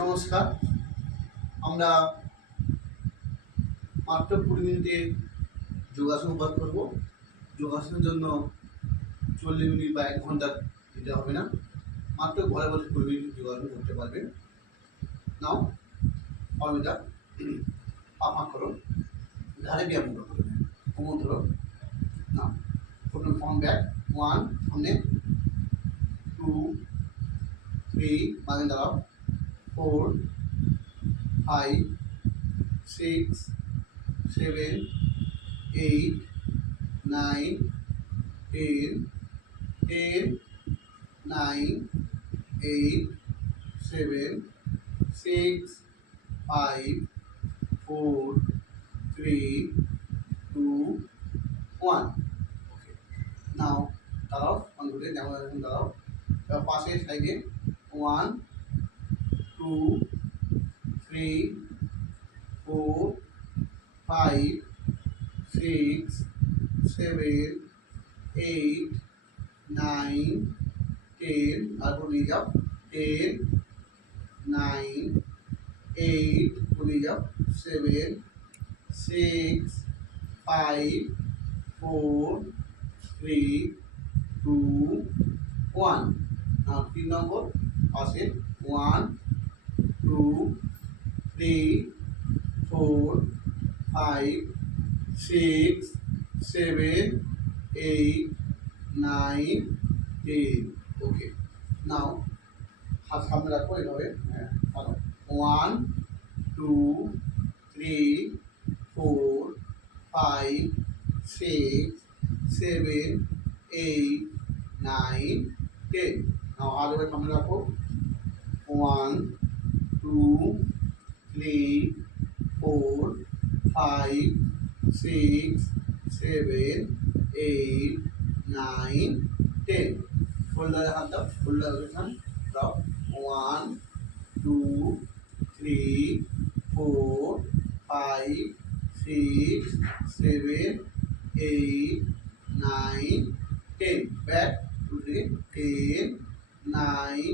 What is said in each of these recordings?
নমস্কার। আমরা মাত্র 20 মিনিটে যোগাসন অভ্যাস করব। যোগাসনের জন্য 40 মিনিট বা 1 ঘন্টা দিতে হবে না। মাত্র ঘরে বসে 20 মিনিট যোগাসন করতে পারবেন। নাও অর্বিতা পা ফাঁক করো, ঘাড়ে ব্যায়াম করো, কোমর ধরো। নাও প্রথম ফর্ম ব্যাক 1 সামনে, 2 3 মাঝে দাঁড়াও, 4 5 6 7 8 9 10 10 9 8 7 6 5 4 3 2 1 ওকে নাও দাঁড়াও অন করে যেমন এরকম দাঁড়াও এবার পাশে সাইডে 1 2 3 4 5 6 7 8 9 10 তারপর নিয়ে যাও 10 9 8 নিয়ে যাও 7 6 5 4 3 2 1 now 3 নম্বর পাশে 1 2 3 4 5 6 7 8 9 10 ওকে নাও হাত সামনে রাখো এভাবে হ্যাঁ ভালো 1 2 3 4 5 6 7 8 9 10 নাও হাত এবার সামনে রাখো 1 2 3 4 5 6 7 8 9 10 শোল্ডারে হাত দাও শোল্ডার ওখান দাও 1 2 3 4 5 6 7 8 9 10 ব্যাক 10 9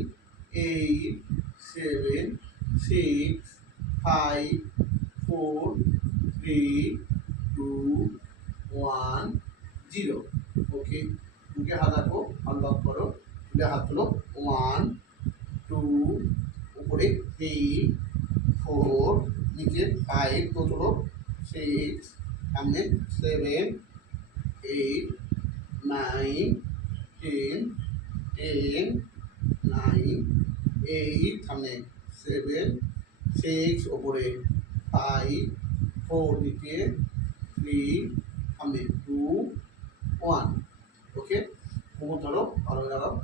8 7 6 5 4 3 2 1 0 ওকে মুখে হাত রাখো আনলক করো তুলে হাত তোলো 1 2 উপরে 3 4 নিচে 5 তো তোলো 6 সামনে 7 8 9 10 10 9 8 সামনে 7 6 ওপরে 5 4 নিচে 3 সামনে 2 1 ওকে কোমর ধরো ভালো দাঁড়াও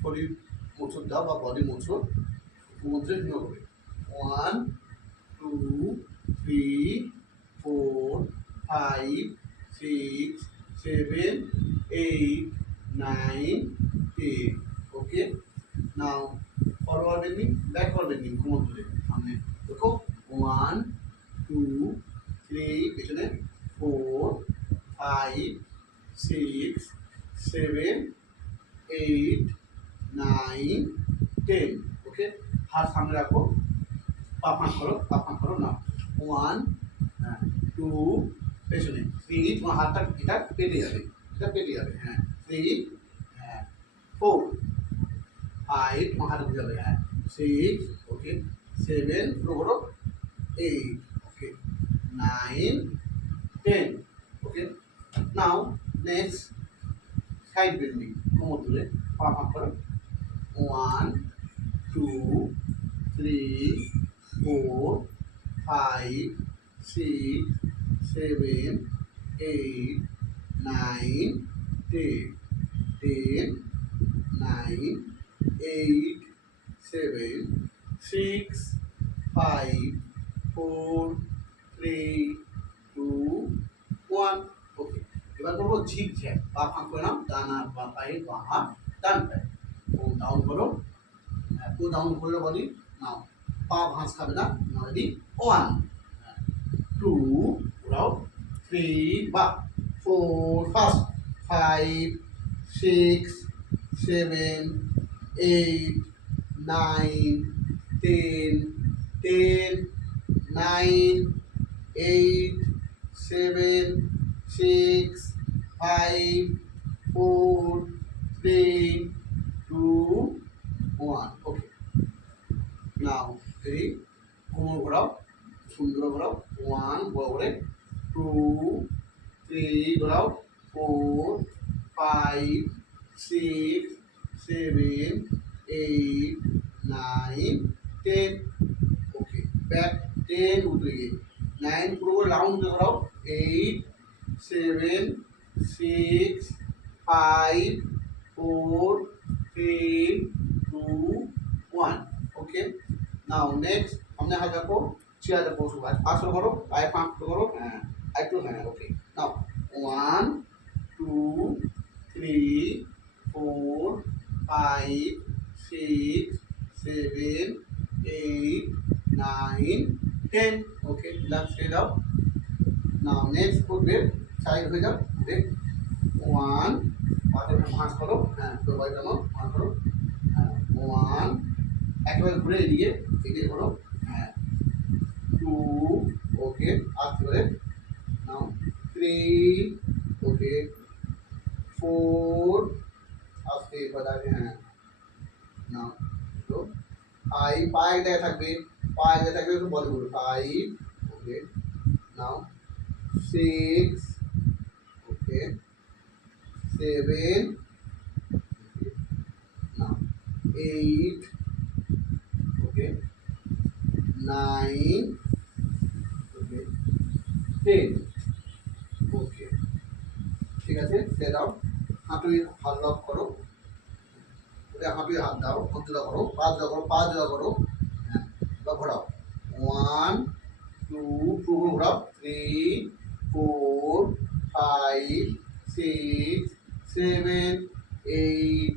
শরীর মোচড় দাও বা বডি মোচড় কোমরে হিম করে 1 2 3 4 5 6 7 8 9 10 ওকে নাও ফরওয়ার্ড বেন্ডিং ব্যাকওয়ার্ড বেন্ডিং কোমর ধরে সামনে দেখো 1 2 3 পেছনে 4 5 6 7 8 9 10 ওকে হাত সামনে রাখো পা ফাঁক করো না 1 2 পেছনে 3 তোমার হাতটা এটা পেটে যাবে হ্যাঁ 3 4 5 তোমার হাতে উঠে যাবে হ্যাঁ 6 ওকে 7 পুরো করো 8 ওকে 9 10 ওকে নাও নেক্সট সাইড বেন্ডিং কোমর তুলে পা ফাঁক করো 1 2 3 4 5 6 7 8 9 10 10 9 8 7 6 5 4 3 2 1 ওকে এবার করবো ঝিকঝ্যাক পা ফাঁক করে নাও ডান হাত বা পায়ে বা হাত ডান পায়ে ডাউন করো পুরো ডাউন করলে বলি নাও পা ভাঁজ খাবে না রেডি 1 2 ঘোরাও 3 বা 4 ফার্স্ট 5 6 7 8 9 10 10, 9, 8, 7, 6, 5, 4, 3, 2, 1. Okay. Now, ready? কোমর ঘোরাও, সুন্দর ঘোরাও। 1 বড় করে, 2, 3 ঘোরাও, 4, 5, 6, 7, 8, 9, 10. ওকে, ব্যাক 10 উঠে গিয়ে 9 পুরো রাউন্ড ঘোরাও। 8, 7, 6, 5, 4, 3, 2, 1. ওকে, নাও নেক্সট हमने हाथ रखो, चेयर रखो, उसके बाद हाथ करो, बाएं पाँव करो, आई टू है। Okay, now 1, 2, 3, 4, 5, 6, 7, 8, 9, 10. Okay, left side आओ। नाउ नेक्स्ट করবে সাইড হয়ে যাও, ব্রেক 1, পাতে ভাঁজ করো, তো বাই জানো ভাঁজ করো, 1 একবার ঘুরে এদিকে এদিকে করো, 2, ওকে আস্তে করে, নাও 3, ওকে 4, আস্তে বাড়াবে, নাও তো 5 পায়ে দেখা থাকবে, পায়ে দেখা থাকবে তো বল করো 5, ওকে নাও 6, ওকে 7, নাও 8, ওকে 9, ওকে 10. ওকে, ঠিক আছে, ছেড়ে দাও। হাঁটুই হাত লক করো, হাঁটুই হাত দাও, হাত জোড়া করো, পা জোড়া করো, পা জোড়া করো, হ্যাঁ ঘোরাও 1, 2, পুরো ঘোরাও 3, 4, 5, 6, 7, 8,